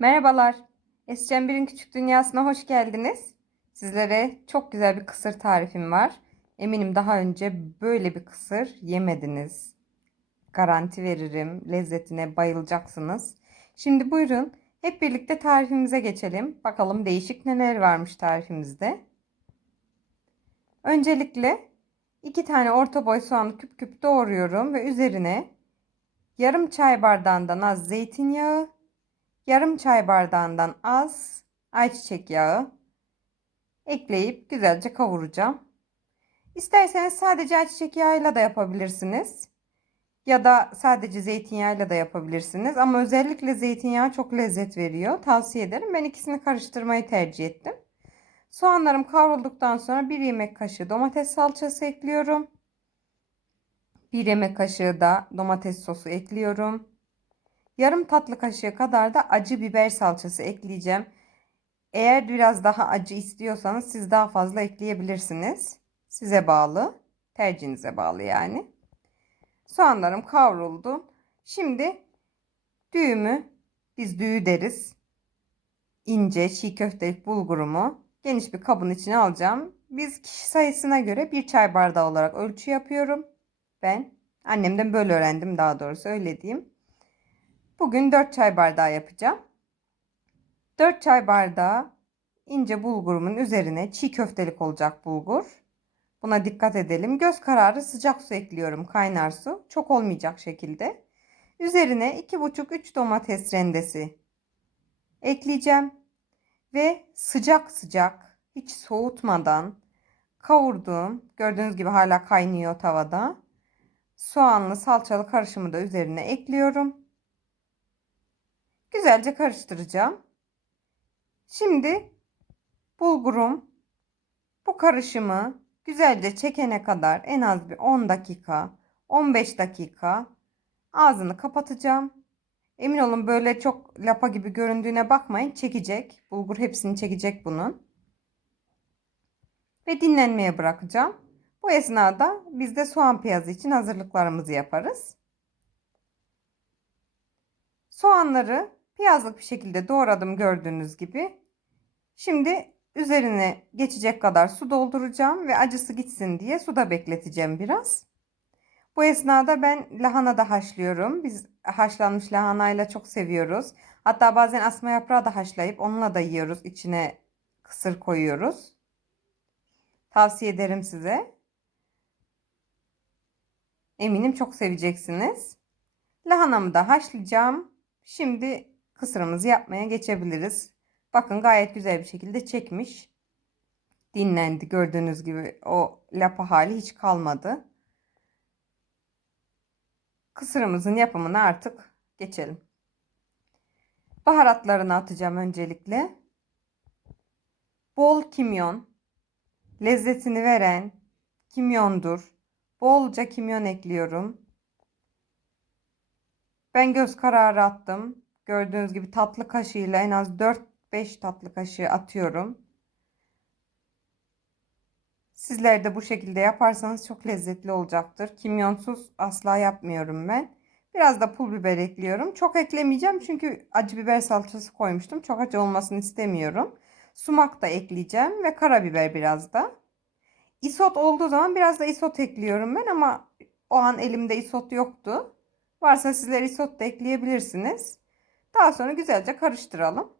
Merhabalar. Escen Bir'in Küçük Dünyası'na hoş geldiniz. Sizlere çok güzel bir kısır tarifim var. Eminim daha önce böyle bir kısır yemediniz. Garanti veririm. Lezzetine bayılacaksınız. Şimdi buyurun hep birlikte tarifimize geçelim. Bakalım değişik neler varmış tarifimizde. Öncelikle iki tane orta boy soğanı küp küp doğruyorum ve üzerine yarım çay bardağından az zeytinyağı, yarım çay bardağından az ayçiçek yağı ekleyip güzelce kavuracağım. İsterseniz sadece ayçiçek yağıyla da yapabilirsiniz. Ya da sadece zeytinyağıyla da yapabilirsiniz. Ama özellikle zeytinyağı çok lezzet veriyor. Tavsiye ederim. Ben ikisini karıştırmayı tercih ettim. Soğanlarım kavrulduktan sonra bir yemek kaşığı domates salçası ekliyorum. Bir yemek kaşığı da domates sosu ekliyorum. Yarım tatlı kaşığı kadar da acı biber salçası ekleyeceğim. Eğer biraz daha acı istiyorsanız siz daha fazla ekleyebilirsiniz. Size bağlı. Tercihinize bağlı yani. Soğanlarım kavruldu. Şimdi düğümü biz düğü deriz. İnce çiğ köftelik bulgurumu geniş bir kabın içine alacağım. Biz kişi sayısına göre bir çay bardağı olarak ölçü yapıyorum. Ben annemden böyle öğrendim daha doğrusu öyle diyeyim. Bugün 4 çay bardağı yapacağım. 4 çay bardağı ince bulgurumun üzerine çiğ köftelik olacak bulgur. Buna dikkat edelim. Göz kararı sıcak su ekliyorum. Kaynar su. Çok olmayacak şekilde. Üzerine 2,5-3 domates rendesi ekleyeceğim. Ve sıcak sıcak hiç soğutmadan kavurduğum gördüğünüz gibi hala kaynıyor tavada. Soğanlı salçalı karışımı da üzerine ekliyorum. Güzelce karıştıracağım. Şimdi bulgurum bu karışımı güzelce çekene kadar en az bir 10 dakika, 15 dakika ağzını kapatacağım. Emin olun böyle çok lapa gibi göründüğüne bakmayın. Çekecek. Bulgur hepsini çekecek bunun. Ve dinlenmeye bırakacağım. Bu esnada biz de soğan piyazı için hazırlıklarımızı yaparız. Soğanları piyazlık bir şekilde doğradım gördüğünüz gibi. Şimdi üzerine geçecek kadar su dolduracağım ve acısı gitsin diye suda bekleteceğim biraz. Bu esnada ben lahana da haşlıyorum. Biz haşlanmış lahanayla çok seviyoruz. Hatta bazen asma yaprağı da haşlayıp onunla da yiyoruz. İçine kısır koyuyoruz. Tavsiye ederim size. Eminim çok seveceksiniz. Lahanamı da haşlayacağım. Şimdi kısırımızı yapmaya geçebiliriz. Bakın gayet güzel bir şekilde çekmiş. Dinlendi gördüğünüz gibi o lapa hali hiç kalmadı. Kısırımızın yapımına artık geçelim. Baharatlarını atacağım öncelikle. Bol kimyon. Lezzetini veren kimyondur. Bolca kimyon ekliyorum. Ben göz kararı attım. Gördüğünüz gibi tatlı kaşığıyla en az 4-5 tatlı kaşığı atıyorum. Sizler de bu şekilde yaparsanız çok lezzetli olacaktır. Kimyonsuz asla yapmıyorum ben. Biraz da pul biber ekliyorum. Çok eklemeyeceğim çünkü acı biber salçası koymuştum. Çok acı olmasını istemiyorum. Sumak da ekleyeceğim ve karabiber biraz da. Isot olduğu zaman biraz da isot ekliyorum ben ama o an elimde isot yoktu. Varsa sizler isot da ekleyebilirsiniz. Daha sonra güzelce karıştıralım.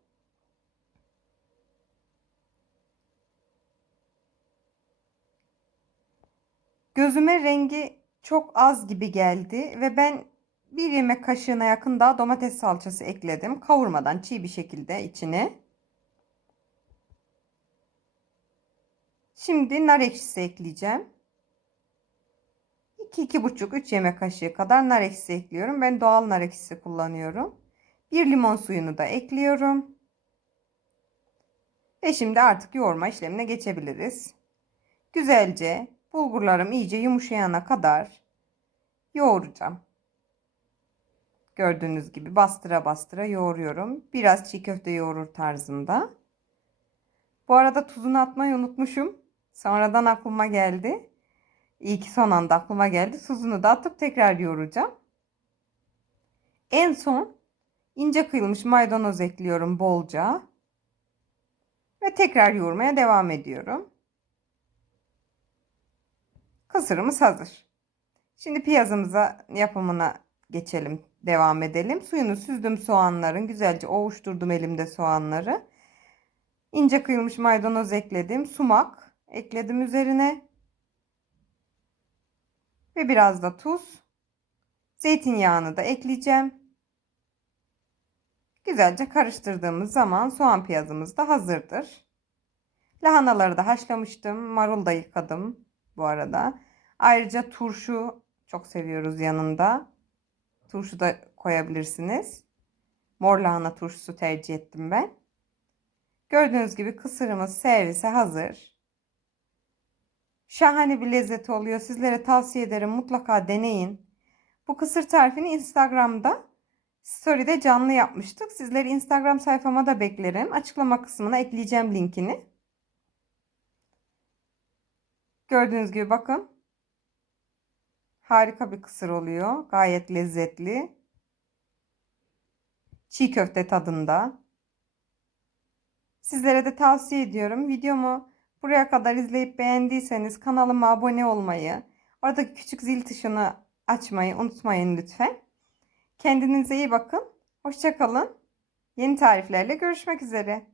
Gözüme rengi çok az gibi geldi ve ben bir yemek kaşığına yakın daha domates salçası ekledim. Kavurmadan çiğ bir şekilde içine. Şimdi nar ekşisi ekleyeceğim. 2-2,5-3 yemek kaşığı kadar nar ekşisi ekliyorum. Ben doğal nar ekşisi kullanıyorum. Bir limon suyunu da ekliyorum. Ve şimdi artık yoğurma işlemine geçebiliriz. Güzelce bulgurlarım iyice yumuşayana kadar yoğuracağım. Gördüğünüz gibi bastıra bastıra yoğuruyorum. Biraz çiğ köfte yoğurur tarzında. Bu arada tuzunu atmayı unutmuşum. Sonradan aklıma geldi. İyi ki son anda aklıma geldi. Tuzunu da atıp tekrar yoğuracağım. En son ince kıyılmış maydanoz ekliyorum bolca. Ve tekrar yoğurmaya devam ediyorum. Kısırımız hazır. Şimdi piyazımıza yapımına geçelim. Devam edelim. Suyunu süzdüm soğanların. Güzelce ovuşturdum elimde soğanları. İnce kıyılmış maydanoz ekledim. Sumak ekledim üzerine. Ve biraz da tuz. Zeytinyağını da ekleyeceğim. Güzelce karıştırdığımız zaman soğan piyazımız da hazırdır. Lahanaları da haşlamıştım. Marul da yıkadım bu arada. Ayrıca turşu çok seviyoruz yanında. Turşu da koyabilirsiniz. Mor lahana turşusu tercih ettim ben. Gördüğünüz gibi kısırımız servise hazır. Şahane bir lezzet oluyor. Sizlere tavsiye ederim. Mutlaka deneyin. Bu kısır tarifini Instagram'da story'de canlı yapmıştık. Sizleri Instagram sayfama da beklerim. Açıklama kısmına ekleyeceğim linkini. Gördüğünüz gibi bakın. Harika bir kısır oluyor. Gayet lezzetli. Çiğ köfte tadında. Sizlere de tavsiye ediyorum. Videomu buraya kadar izleyip beğendiyseniz kanalıma abone olmayı, oradaki küçük zil tuşunu açmayı unutmayın lütfen. Kendinize iyi bakın. Hoşçakalın. Yeni tariflerle görüşmek üzere.